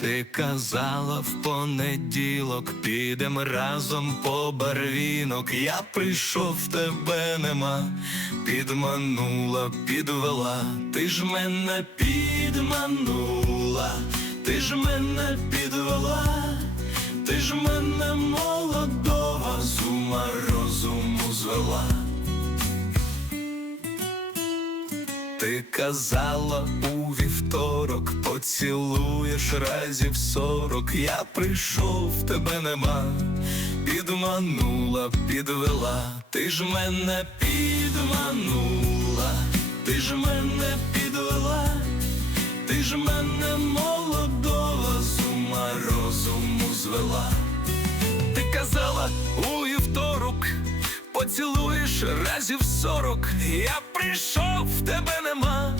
Ти казала в понеділок, підем разом по барвінок. Я прийшов, тебе нема, підманула, підвела, ти ж мене підманула, ти ж мене підвела, ти ж мене молодого з ума розуму звела. Ти казала у вівторок, поцілуєш разів сорок, я прийшов, тебе нема, підманула, підвела, ти ж мене підманула, ти ж мене підвела, ти ж мене молодого з ума розуму звела. Ти казала у вівторок, поцілуєш разів сорок. Я прийшов, тебе нема,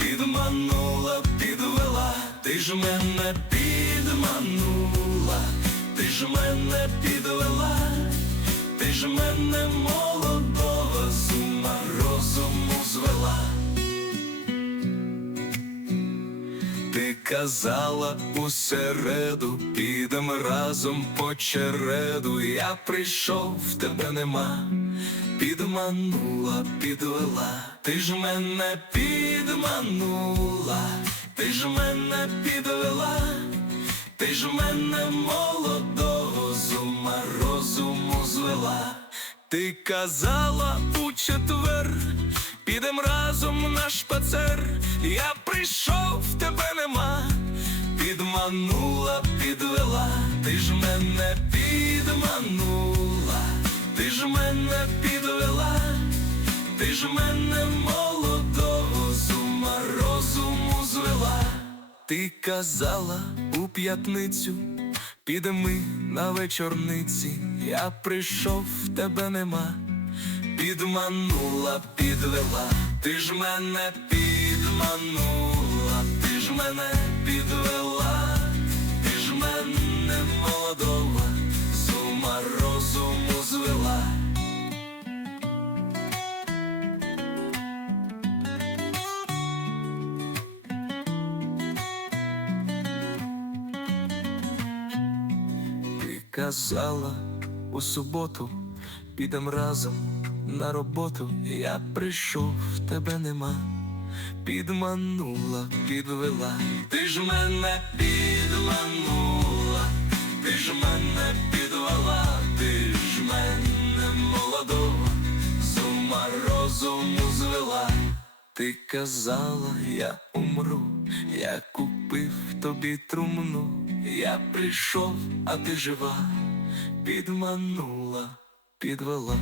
підманула, підвела, ти ж мене підманула, ти ж мене підвела, Ти казала у середу, підем разом по череду. Я прийшов, тебе нема, підманула, підвела, ти ж мене підманула, ти ж мене підвела, ти ж мене молодого з розуму звела. Ти казала у четвер, підем разом на шпацер. Я прийшов, тебе нема, підманула, підвела, ти ж мене підманула, ти ж мене підвела, ти ж мене молодого з ума розуму звела. Ти казала у п'ятницю, підемо ми на вечорниці. Я прийшов, тебе нема, підманула, підвела, ти ж мене підманула, ти ж мене підвела, ти ж мене молодого, з ума розуму звела. Ти казала у суботу, підем разом на роботу. Я прийшов, тебе нема, підманула, підвела. Ти ж мене підманула, ти ж мене підвела, ти ж мене молодого, з ума розуму звела. Ти казала, я умру, я купив тобі трумну, я прийшов, а ти жива, підманула, підвела.